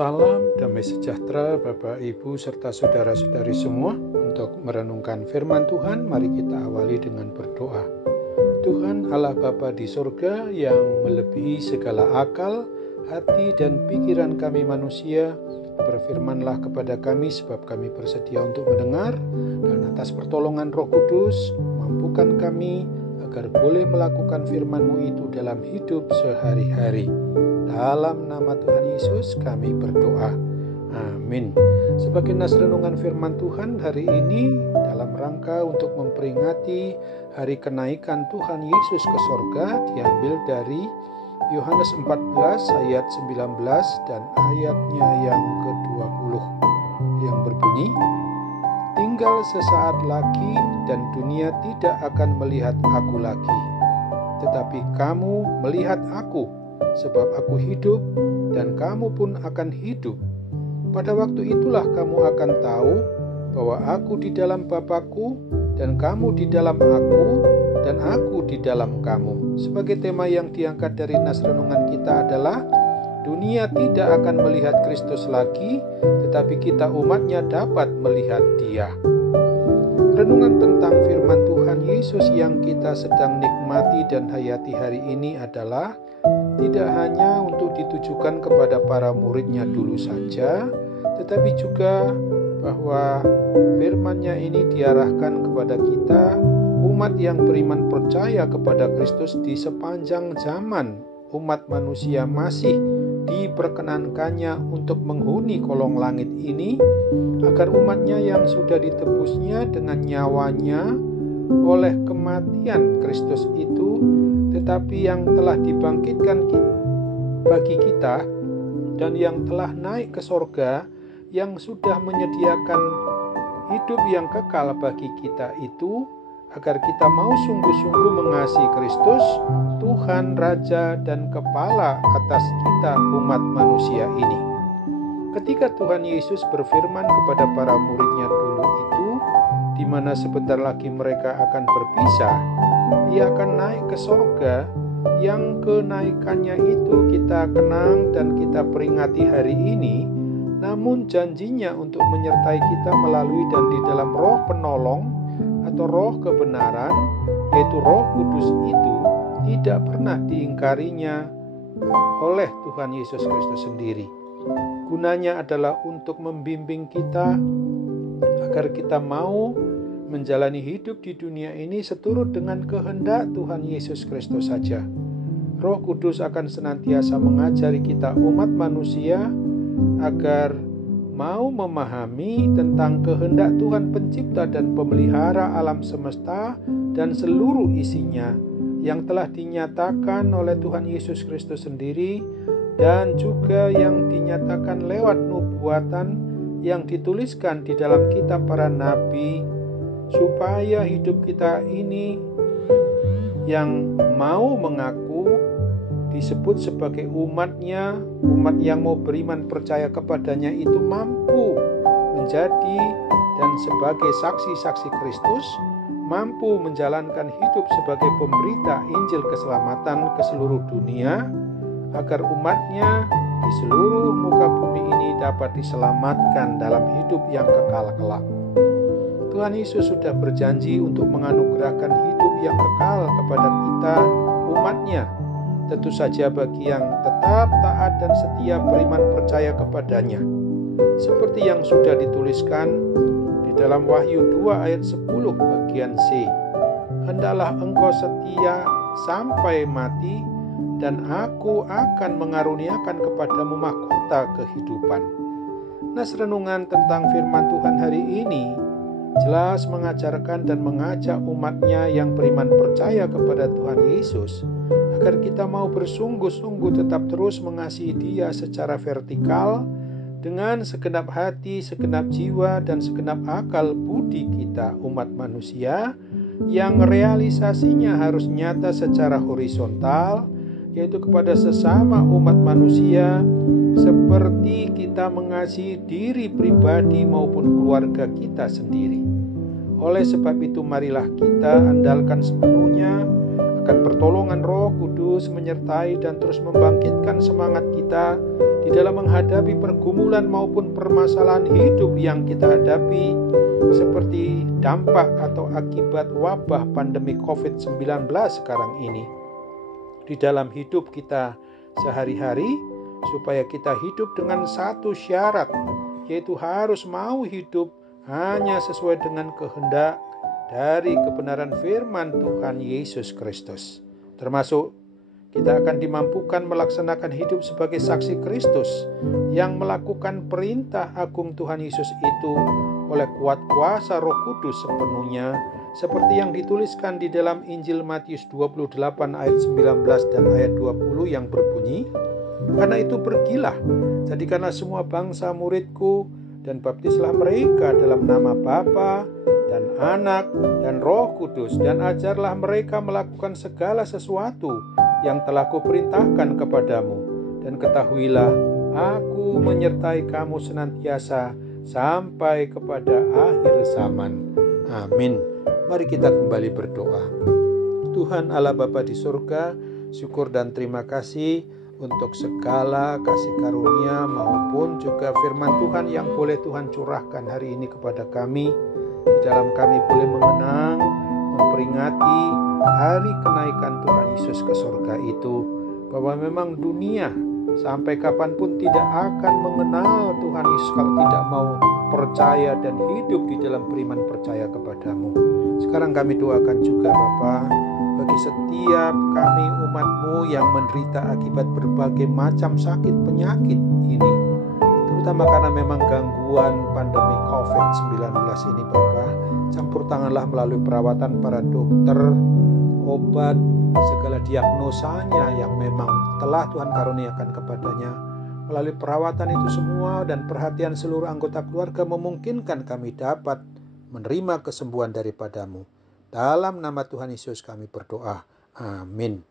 Salam damai sejahtera Bapak, Ibu, serta saudara-saudari semua. Untuk merenungkan firman Tuhan, mari kita awali dengan berdoa. Tuhan Allah Bapa di surga yang melebihi segala akal, hati, dan pikiran kami manusia, berfirmanlah kepada kami sebab kami bersedia untuk mendengar, dan atas pertolongan Roh Kudus, mampukan kami agar boleh melakukan firman-Mu itu dalam hidup sehari-hari. Dalam nama Tuhan Yesus kami berdoa. Amin. Sebagai nas renungan firman Tuhan hari ini dalam rangka untuk memperingati hari kenaikan Tuhan Yesus ke sorga, diambil dari Yohanes 14 ayat 19 dan ayatnya yang ke-20 yang berbunyi, "Tinggal sesaat lagi dan dunia tidak akan melihat aku lagi, tetapi kamu melihat aku, sebab aku hidup dan kamu pun akan hidup. Pada waktu itulah kamu akan tahu bahwa aku di dalam Bapa-Ku dan kamu di dalam aku dan aku di dalam kamu." Sebagai tema yang diangkat dari nas renungan kita adalah dunia tidak akan melihat Kristus lagi, tetapi kita umatnya dapat melihat Dia. Renungan tentang firman Tuhan Yesus yang kita sedang nikmati dan hayati hari ini adalah tidak hanya untuk ditujukan kepada para muridnya dulu saja, tetapi juga bahwa firman-Nya ini diarahkan kepada kita, umat yang beriman percaya kepada Kristus di sepanjang zaman umat manusia masih diperkenankannya untuk menghuni kolong langit ini, agar umatnya yang sudah ditebusnya dengan nyawanya oleh kematian Kristus itu, tetapi yang telah dibangkitkan bagi kita dan yang telah naik ke sorga, yang sudah menyediakan hidup yang kekal bagi kita itu, agar kita mau sungguh-sungguh mengasihi Kristus, Tuhan, Raja, dan Kepala atas kita umat manusia ini. Ketika Tuhan Yesus berfirman kepada para muridnya dulu itu, di mana sebentar lagi mereka akan berpisah, Ia akan naik ke sorga, yang kenaikannya itu kita kenang dan kita peringati hari ini, namun janjinya untuk menyertai kita melalui dan di dalam Roh Penolong atau Roh Kebenaran, yaitu Roh Kudus itu, tidak pernah diingkarinya oleh Tuhan Yesus Kristus sendiri. Gunanya adalah untuk membimbing kita agar kita mau menjalani hidup di dunia ini seturut dengan kehendak Tuhan Yesus Kristus saja. Roh Kudus akan senantiasa mengajari kita umat manusia agar mau memahami tentang kehendak Tuhan pencipta dan pemelihara alam semesta dan seluruh isinya yang telah dinyatakan oleh Tuhan Yesus Kristus sendiri, dan juga yang dinyatakan lewat nubuatan yang dituliskan di dalam kitab para nabi, supaya hidup kita ini yang mau mengaku disebut sebagai umatnya, umat yang mau beriman percaya kepadanya itu mampu menjadi dan sebagai saksi-saksi Kristus, mampu menjalankan hidup sebagai pemberita Injil keselamatan ke seluruh dunia, agar umatnya di seluruh muka bumi ini dapat diselamatkan dalam hidup yang kekal kelak. Tuhan Yesus sudah berjanji untuk menganugerahkan hidup yang kekal kepada kita umatnya, tentu saja bagi yang tetap taat dan setia beriman percaya kepadanya. Seperti yang sudah dituliskan di dalam Wahyu 2 ayat 10 bagian C, "Hendaklah engkau setia sampai mati, dan aku akan mengaruniakan kepadamu mahkota kehidupan." Nas renungan tentang firman Tuhan hari ini jelas mengajarkan dan mengajak umatnya yang beriman percaya kepada Tuhan Yesus agar kita mau bersungguh-sungguh tetap terus mengasihi Dia secara vertikal dengan segenap hati, segenap jiwa, dan segenap akal budi kita umat manusia, yang realisasinya harus nyata secara horizontal, yaitu kepada sesama umat manusia, seperti kita mengasihi diri pribadi maupun keluarga kita sendiri. Oleh sebab itu marilah kita andalkan sepenuhnya akan pertolongan Roh Kudus menyertai dan terus membangkitkan semangat kita di dalam menghadapi pergumulan maupun permasalahan hidup yang kita hadapi, seperti dampak atau akibat wabah pandemi COVID-19 sekarang ini. Di dalam hidup kita sehari-hari, supaya kita hidup dengan satu syarat, yaitu harus mau hidup hanya sesuai dengan kehendak dari kebenaran firman Tuhan Yesus Kristus. Termasuk kita akan dimampukan melaksanakan hidup sebagai saksi Kristus yang melakukan perintah agung Tuhan Yesus itu oleh kuat kuasa Roh Kudus sepenuhnya, seperti yang dituliskan di dalam Injil Matius 28 ayat 19 dan ayat 20 yang berbunyi, "Karena itu pergilah, jadikanlah semua bangsa muridku, dan baptislah mereka dalam nama Bapa dan Anak dan Roh Kudus, dan ajarlah mereka melakukan segala sesuatu yang telah kuperintahkan kepadamu. Dan ketahuilah, aku menyertai kamu senantiasa sampai kepada akhir zaman." Amin. Mari kita kembali berdoa. Tuhan Allah Bapa di surga, syukur dan terima kasih untuk segala kasih karunia maupun juga firman Tuhan yang boleh Tuhan curahkan hari ini kepada kami. Di dalam kami boleh mengenang, memperingati hari kenaikan Tuhan Yesus ke surga itu, bahwa memang dunia sampai kapanpun tidak akan mengenal Tuhan Yesus kalau tidak mau percaya dan hidup di dalam beriman percaya kepadamu. Sekarang kami doakan juga Bapa, bagi setiap kami umat-Mu yang menderita akibat berbagai macam sakit penyakit ini, terutama karena memang gangguan pandemi COVID-19 ini Bapa, campur tanganlah melalui perawatan para dokter, obat, segala diagnosanya yang memang telah Tuhan karuniakan kepadanya. Melalui perawatan itu semua dan perhatian seluruh anggota keluarga memungkinkan kami dapat menerima kesembuhan daripada-Mu. Dalam nama Tuhan Yesus kami berdoa. Amin.